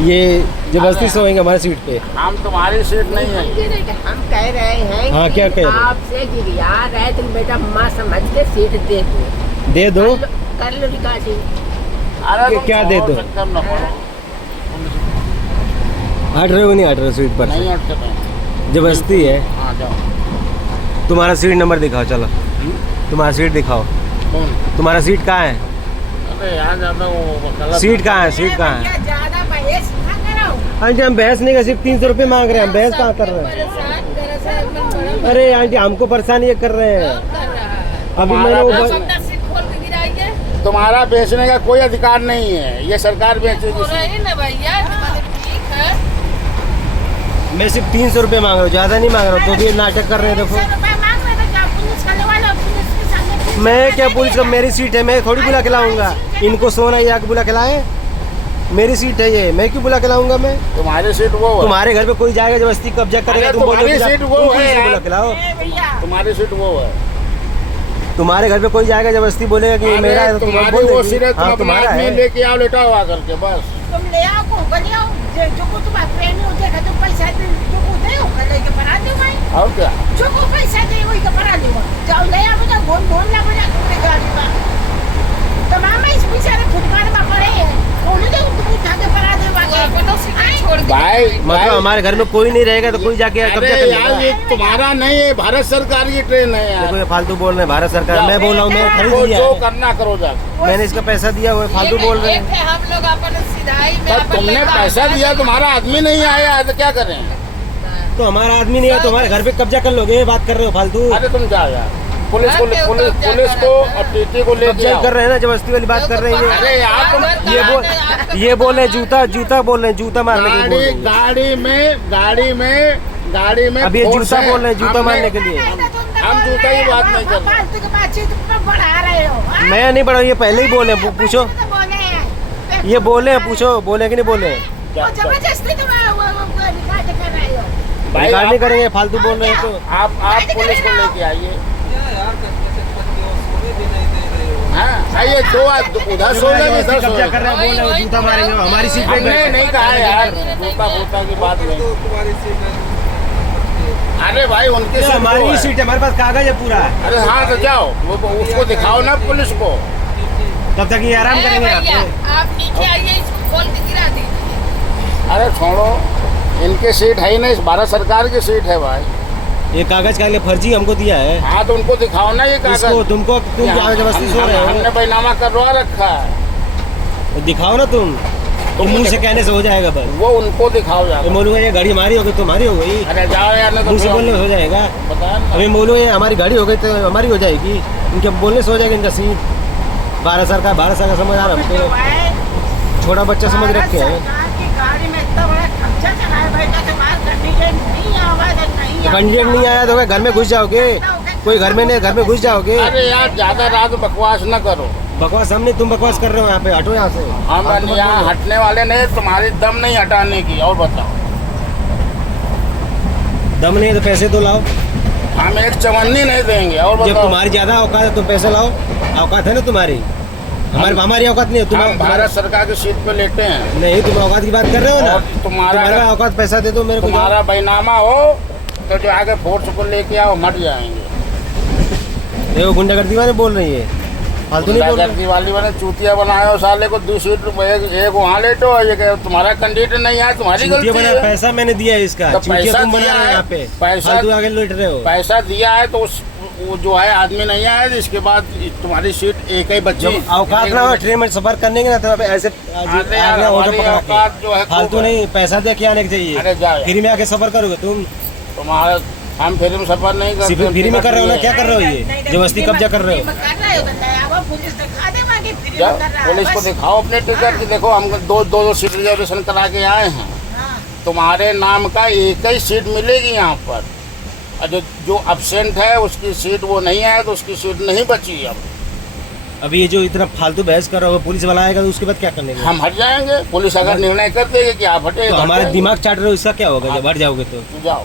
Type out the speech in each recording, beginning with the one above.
ये जबरदस्ती सोएंगे हमारे सीट पे। हम तुम्हारी सीट नहीं है। हम कह रहे हैं हाँ, कि क्या कह रहे हैं? आपसे गिरिया रहे तुम बेटा माँ समझ के सीट दे दो। दे दो। कर लो रिकॉर्डिंग। अरे तुम क्या दे छोड़ो, दो? चक्कर न पड़ो। हट रहे हो नहीं हट रहे हो सीट पर से? नहीं हटते तुम। जबरदस्ती है। हाँ जाओ। तुम्हारा सीट नंबर दिखाओ चलो। तुम्हारा सीट दिखाओ। कौन? तुम्हारा सीट कहाँ है? अरे यहाँ ज्यादा वो गलत। सीट कहाँ है? सीट कहाँ है? ज्यादा बहस ना करो। आंटी हम बहस नहीं कर, सिर्फ 300 रुपये मांग रहे हैं, हम बहस कहाँ कर रहे हैं? अरे आंटी हमको परेशान ये कर रहे हैं। अभी मैंने वो तुम्हारा बेचने का कोई अधिकार नहीं है, ये सरकार बेचेगी। मैं सिर्फ 300 रुपये मांग रहा हूँ, ज़्यादा नहीं मांग रहा हूँ। तो भी ये नाटक कर रहे हैं देखो। मैं क्या पुलिस का, मेरी सीट है, मैं थोड़ी बुला के लाऊंगा। इनको सोना ये आके बुला के लाए? मेरी सीट है ये, मैं क्यों बुला के लाऊंगा मैं? तुम्हारी सीट वो है। तुम्हारे घर पे कोई जाएगा जबरदस्ती कब्जा करेगा, तुम बोलोगे तुम्हारी सीट वो है यार। बुला के लाओ। तुम्हारी सीट वो है। तुम्हारे घर पे कोई जाएगा जबरदस्ती बोलेगा कि ये मेरा है, तो तुम तुम्हारी बोल वो देगी। सीट है, तुम हाँ, अपना तुम्हारा आदमी है। लेके आओ, लेटा हुआ करके बस। तुम ले आओ को ले आओ जो को तुम प्रेमी हो जाएगा तो पैसा दे जो को दे हो कर लेके बना दे भाई। और क्या? जो को पैसा दे वही का बना दे। जाओ ले आओ बेटा बोल ना बजा तुम्हारे गाड़ी में। तमाम इस बेचारे फुटपाथ में पड़े हैं। कौन दे तुम उठा के बना दे भाई मतलब हमारे घर में कोई नहीं रहेगा तो कोई जाके कब्जा अरे कर यार लेगा। ये तुम्हारा नहीं है, भारत सरकार की ट्रेन है यार। देखो ये फालतू बोल रहे हैं, भारत सरकार। मैं बोल रहा हूँ, मैं खरीद वो लिया जो है। करना करो जाके। मैंने इसका पैसा दिया हुआ है, फालतू बोल रहे हैं। हम लोग अपन सिधाई में पर तुमने पैसा दिया, तुम्हारा आदमी नहीं आया है तो क्या करें? तो हमारा आदमी नहीं है तो हमारे घर पे कब्जा कर लोगे, बात कर रहे हो फालतू। अरे तुम जाओ यार, पुलिस को और टीटी को लेके कब्जा आओ। कर रहे हैं ना, जबरदस्ती वाली बात कर रहे हैं अरे ये। यार तुम ये बोल रहे हैं जूता बोल रहे हैं, जूता मारने के लिए बोल रहे हैं। गाड़ी में अभी ये फोर्स जूता है। बोल रहे हैं, जूता हमने- मारने के लिए। हम जूता की बात नहीं कर रहे। फालतू की बातचीत तुम बढ़ा रहे हो। हाँ? मैं नहीं बढ़ा, ये पहले ही बोले हैं, पूछो। तो बोले हैं। ये बोले हैं, पूछो बोले कि नहीं बोले? वो जबरदस्ती तुम रिकॉर्ड कर रहे हो। भाई रिकॉर्ड नहीं आप- करेंगे, फालतू बोल रहे हैं तो। आप पुलिस को लेके आइए। हाँ आइए, दो उधर सो जाए, इधर सो कब्जा कर रहे हैं, बोल रहे हैं जूता मारेंगे, हमारी सीट पे हमने बैठे। नहीं कहा यार, जूता की बात नहीं। अरे भाई उनकी ये सीट हमारी वो ही है। सीट है, हमारे पास कागज है पूरा। अरे हाँ तो जाओ, वो उसको दिखाओ ना पुलिस को। तब तक ये आराम करेंगे यहाँ पे। आप नीचे आइए, इसको खोल के गिरा दीजिए। अरे छोड़ो, इनकी सीट है ही नहीं, भारत सरकार की सीट है भाई। ये कागज का फर्जी हमको दिया है। हाँ तो उनको दिखाओ ना ये इसको कागज। तुम जबरदस्ती सो रहे हमने हो, बैनामा करवा रखा है। दिखाओ ना तुम। तो मुंह से कहने से हो जाएगा बस। वो उनको दिखाओ तो जाकर। बोलूंगा ये गाड़ी हमारी हो गई, तुम्हारी हो गई। अरे जाओ यार, नहीं मुंह से तो बोलने से हो जाएगा। बताया ना। अभी बोलो ये हमारी गाड़ी हो गई तो हमारी हो जाएगी, इनके बोलने से हो जाएगा इनका सीट। भारत सरकार समझ आ रहा हमको, छोटा बच्चा समझ रखे हैं। सरकार की गाड़ी में इतना बड़ा खर्चा चलाया बेटा तो बात करनी नहीं आवाज नहीं कैंडिडेट नहीं आया तो घर में घुस जाओगे, कोई घर में नहीं, घर में घुस जाओगे। अरे यार ज्यादा रात बकवास न करो। बकवास हम नहीं, तुम बकवास कर रहे हो यहाँ पे। हटो यहाँ से। हम फालतू मत यहाँ बोलो। हटने वाले नहीं, तुम्हारी दम नहीं हटाने की। और बताओ, दम नहीं है तो पैसे तो लाओ। हम एक चवन्नी नहीं देंगे। और जब बताओ, तुम्हारी ज्यादा औकात है तुम पैसे लाओ। औकात है ना तुम्हारी, हमारी औकात नहीं है। हम भारत सरकार की सीट पे लेटे हैं। नहीं, तुम औकात की बात कर रहे हो ना। और तुम्हारा औकात पैसा दे दो मेरे को। तुम्हारा बैनामा हो तो जो आगे फोर्स को लेके आओ, मट जाएंगे। देखो गुंडागर्दी वाले बोल रही है, फालतू नहीं बोल रहे। गुंडागर्दी वाली वाले चूतिया बनाए हो साले को। 2 सीट एक वहाँ लेटो, ये कहे तुम्हारा कैंडिडेट नहीं आया, तुम्हारी चूतिया गलती बना, है। पैसा मैंने दिया है इसका। तो चूतिया पैसा तुम बना दिया रहे हो है, यहाँ पे, पैसा- फालतू आगे लौट रहे हो। पैसा दिया है तो वो जो है आदमी नहीं आया, इसके बाद तुम्हारी सीट एक ही बच्ची। जब औकात ना हो ट्रेन में सफर करने के ना, तो ऐसे अरे यार, ऑटो हमारी पकड़ा औकात जो है के फालतू खूब है। नहीं, पैसा दे के आने के अरे चाहिए। जाओ यार। फ्री में आके सफर करोगे तुम। तुम्हारा हम फ्री में सफर नहीं करते। सिर्फ फ्री में कर रहे हो ना, क्या कर रहे हो? ये जबरदस्ती कब्जा कर रहे हो। कर रहे हो बताया पुलिस दिखा दे बाकी फ्री जाओ, में कर रहा है पुलिस को बस। दिखाओ अपने टिकट की। देखो हम दो सीट रिजर्वेशन करा के आए हैं। हाँ। तुम्हारे नाम का एक ही सीट मिलेगी यहाँ पर। और जो अब्सेंट है उसकी सीट वो नहीं आया तो उसकी सीट नहीं बची। अब अभी ये जो इतना फालतू बहस कर रहा हो, पुलिस वाला आएगा तो उसके बाद क्या करने का? हम हट जाएंगे। पुलिस अगर निर्णय कर देगी कि आप हटे, तो हट हमारा जाएंगे। दिमाग चाट रहे हो, इसका क्या होगा जब हट जाओगे तो? जाओ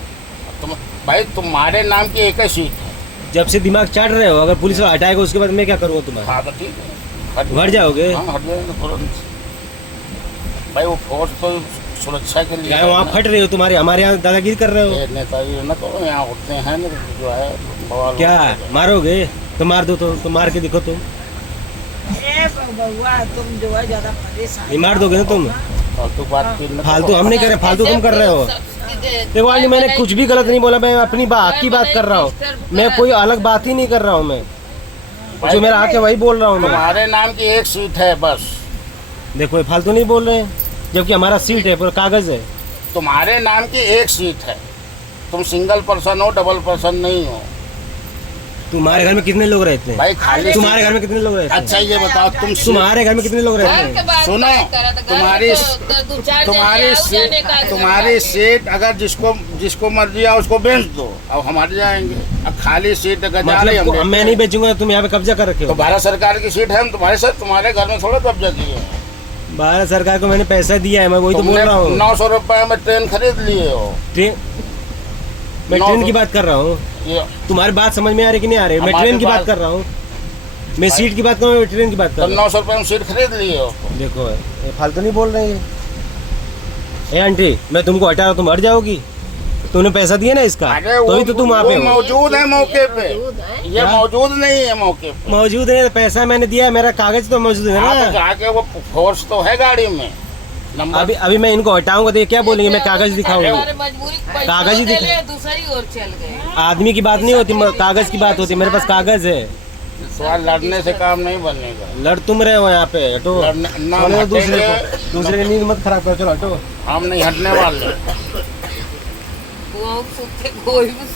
तुम भाई, तुम्हारे नाम की एक ही सीट है। जब से दिमाग चाट रहे हो, अगर पुलिस वाला हटाएगा उसके बाद मैं क्या करूँगा तुम्हारा? हाँ तो ठीक है, हट जाओगे। हाँ हट जाएंगे तुरंत। भाई वो फोर्स तो सुरक्षा के लिए क्या वहाँ फट रहे हो तुम्हारे, हमारे यहाँ दादागिरी कर रहे हो? ये नेताजी न तो यहाँ उठते हैं न जो है बवाल क्या होता है। मारोगे? तो मार दो, तो मार के दिखो तुम। ए बउआ तुम जो है ज्यादा परेशान ये मार दोगे ना तुम? फालतू बात की न फालतू हम नहीं कर रहे, फालतू तुम कर रहे हो। देखो आज मैंने कुछ भी गलत नहीं बोला, मैं अपनी बात की बात कर रहा हूँ, मैं कोई अलग बात ही नहीं कर रहा हूँ। मैं जो मेरा आके वही बोल रहा हूँ मैं। तुम्हारे नाम की एक सीट है बस, देखो ये फालतू नहीं बोल रहे हैं, जबकि हमारा सीट है, पूरा कागज है। तुम्हारे नाम की एक सीट है, तुम सिंगल पर्सन हो, डबल पर्सन नहीं हो। तुम्हारे घर में कितने लोग रहते हैं? भाई खाली तुम्हारे घर में कितने लोग रहते हैं? अच्छा ये बताओ तुम तुम्हारे घर में कितने लोग रहते हैं? सुनो, तुम्हारी सीट अगर जिसको मर्जी आओ उसको बेच दो, अब हमारे जाएंगे। अब खाली सीट अगर जा रही मतलब मैं नहीं बेचूंगा, तुम यहाँ पे कब्जा कर रखे तो हो। भारत सरकार की सीट है, हम तुम्हारे साथ तुम्हारे घर में थोड़ा कब्जा किए हैं। भारत सरकार को मैंने पैसा दिया है, मैं वही तो बोल रहा हूँ। 900 रुपए में ट्रेन खरीद लिए हो। मैं ट्रेन की बात कर रहा हूँ, ये तुम्हारी बात समझ में आ रही कि नहीं आ रही? मैं हमारी ट्रेन की बात बात- कर रहा हूँ, मैं सीट की बात कर रहा हूँ, ट्रेन की बात कर तो रहा 900 रुपए में सीट खरीद लिए हो। हूँ। देखो ये फालतू नहीं बोल रहे हैं। ए आंटी, मैं तुमको हटा रहा हूँ, तुम हट जाओगी? तुमने पैसा दिया ना इसका, अरे तो ही तो तुम वहाँ पे हो। मौजूद है मौके पे, ये क्या? मौजूद नहीं है मौके पे। मौजूद है, पैसा मैंने दिया है, मेरा कागज तो मौजूद है हाँ, तो ना। जाके वो फोर्स तो है गाड़ी में नंबर। अभी मैं इनको हटाऊंगा तो ये क्या बोलेंगे? मैं कागज दिखाऊंगा। कागज कागज ही ही दिखा- दूसरी ओर चल गए। आदमी की बात नहीं होती, कागज की बात होती है। मेरे पास कागज है। सवाल लड़ने से काम नहीं बनेगा। लड़ तुम रहे हो यहाँ पे, हटो। लड़ने- ना छोड़ो हटेंगे। दूसरे की नींद मत खराब करो, चलो हटो। हम नहीं हटने वाले। वो सुनते कोई भी